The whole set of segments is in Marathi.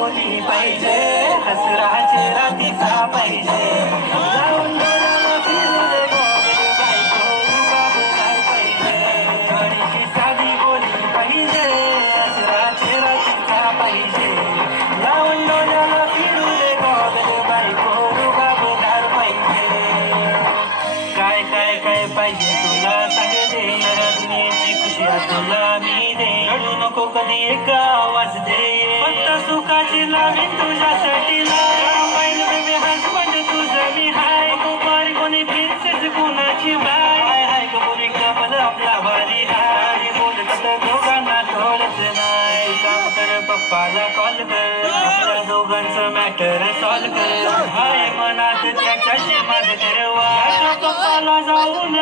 खोली पाहिजे हसरा चेहरा पाहिजे? मला जाऊन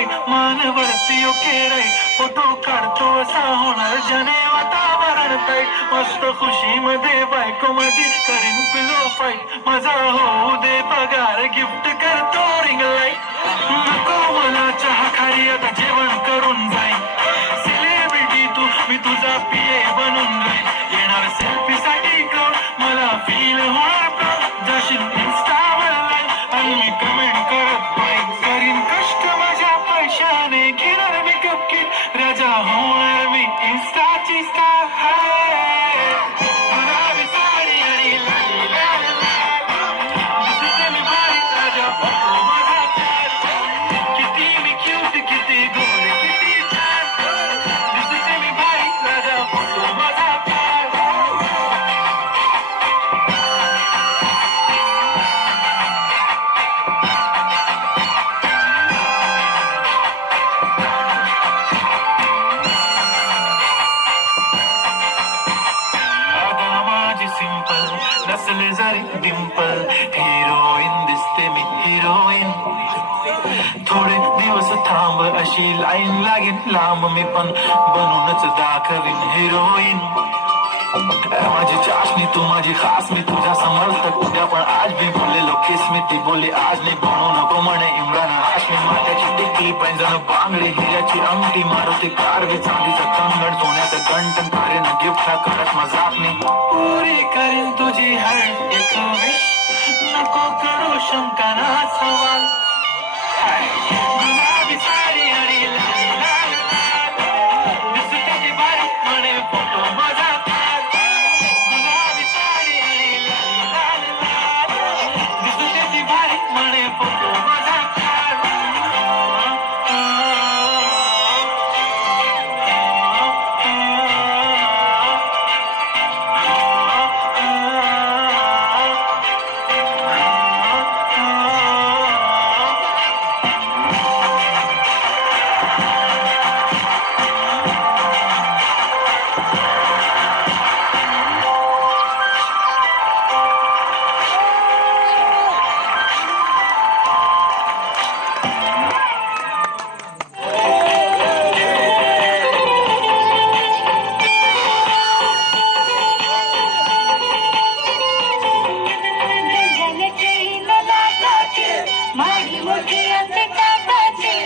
होय मानवरती ओके रे. फोटो काढतो असा होणार जने वातावरण काय. मस्त खुशी मध्ये बायको माझी करीन पिलो फाईट माझा होऊ दे पगार गिफ्ट करतो रिंग लाइट नको मला चहा खाली आता जेवण करून जाईन. सेलिब्रिटी तू मी तुझा पिये बनून जाईन येणार सेल्फी पिंपल हिरोईन दिसते मी हिरोईन थोडे दिवस थांब अशी लाईन लागेल लांब मी पण बनूनच दाखवीन हिरोईन माझी चाशणी तू माझी खास मी तुझ्या समर्थ उद्या पण आज मी बोलले केस मी ती बोली. आज मी बनू नको म्हणे इम्रान हाश मी. माझ्या टाकली पैंजण बांगडे हिऱ्याची अंगठी मारुती कार गे चांदीचा कंगड सोन्याचा गंटन न गिफ्ट करत मजाक नाही. पुरी करीन तुझी हर एक विश नको करू शंका ना सवाल. माझी मोठी असते कापाची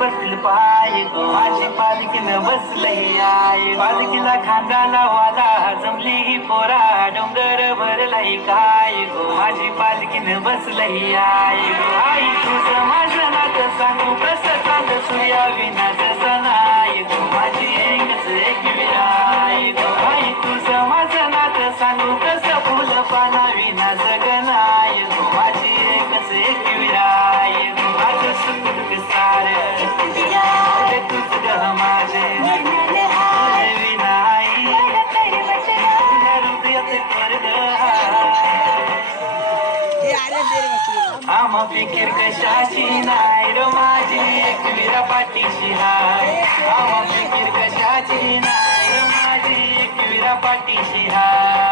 बसल पाय माझी पालखीनं बसलही आय पालखीला खांदाला वाला हजमली ही पोरा. डोंगर भरलाही काय माझी पालखीनं बसलही आय आई तुझं माझं नातं सांगू कसं चांद सुया विनाचं सण उभीरा पाठीशी हाय आवा फिकीर कशाची नाही माझी एकविरा पाठीशी हाय